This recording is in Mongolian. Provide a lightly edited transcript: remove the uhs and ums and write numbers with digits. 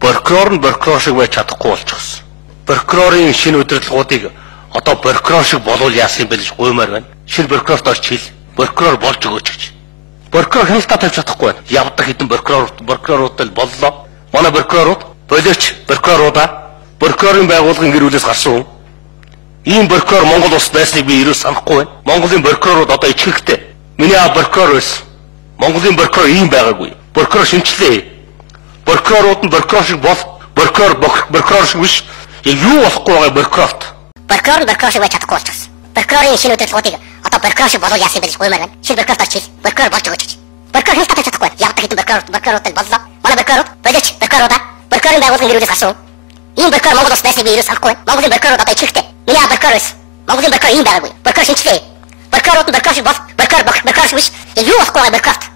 Прокурор нь прокурор шиг байж чадахгүй болчихсон. Прокурорын шинэ удирдлагуудыг одоо прокурор шиг болов яасан юм бэ гэж гуймаар байна. Шинэ прокурорт орч хэл. Прокурор болж өгөөч гэж. Прокурор хяналтаа тавьж чадахгүй байна. Явдаг хэдэн прокурорууд л боллоо. Манай прокурорууд болооч прокуроруудаа прокурорын байгууллагын гэр бүлээс гарсан хүн. Ийм прокурор Монгол улсад байсныг би ерөөс санахгүй байна. Монголын прокурорууд одоо ичгэлтэй. Миний прокурор байсан. Монголын прокурор ийм байгаагүй. Прокурор шинчлээ. Прокурорууд нь прокурор шиг бол прокурор шиг биш. Юу болохгүй байгаа прокурорт. Прокурор нь прокурор шиг байж чадахгүй болчихсон. Прокурорын шинэ удирдлагуудыг одоо прокурор шиг болов яасан юм бэ гэж гуймаар байна. Шинэ прокурорт орч хэл. Прокурор болж өгөөч гэж. Прокурор хяналтаа тавьж чадахгүй байна. Явдаг хэдэн прокурорууд л боллоо. Манай прокурорууд болооч прокуроруудаа прокурорын байгууллагын гэр бүлээс гарсан хүн. Ийм прокурор Монгол улсад байсныг би ерөөс санахгүй байна. Монголын прокурорууд одоо ичгэлтэй. Миний прокурор байсан. Монголын прокурор ийм байгаагүй. Прокурор шинчлээ. Прокурорууд нь прокурор шиг бол прокурор шиг биш. Юу болохгүй байгаа прокурорт.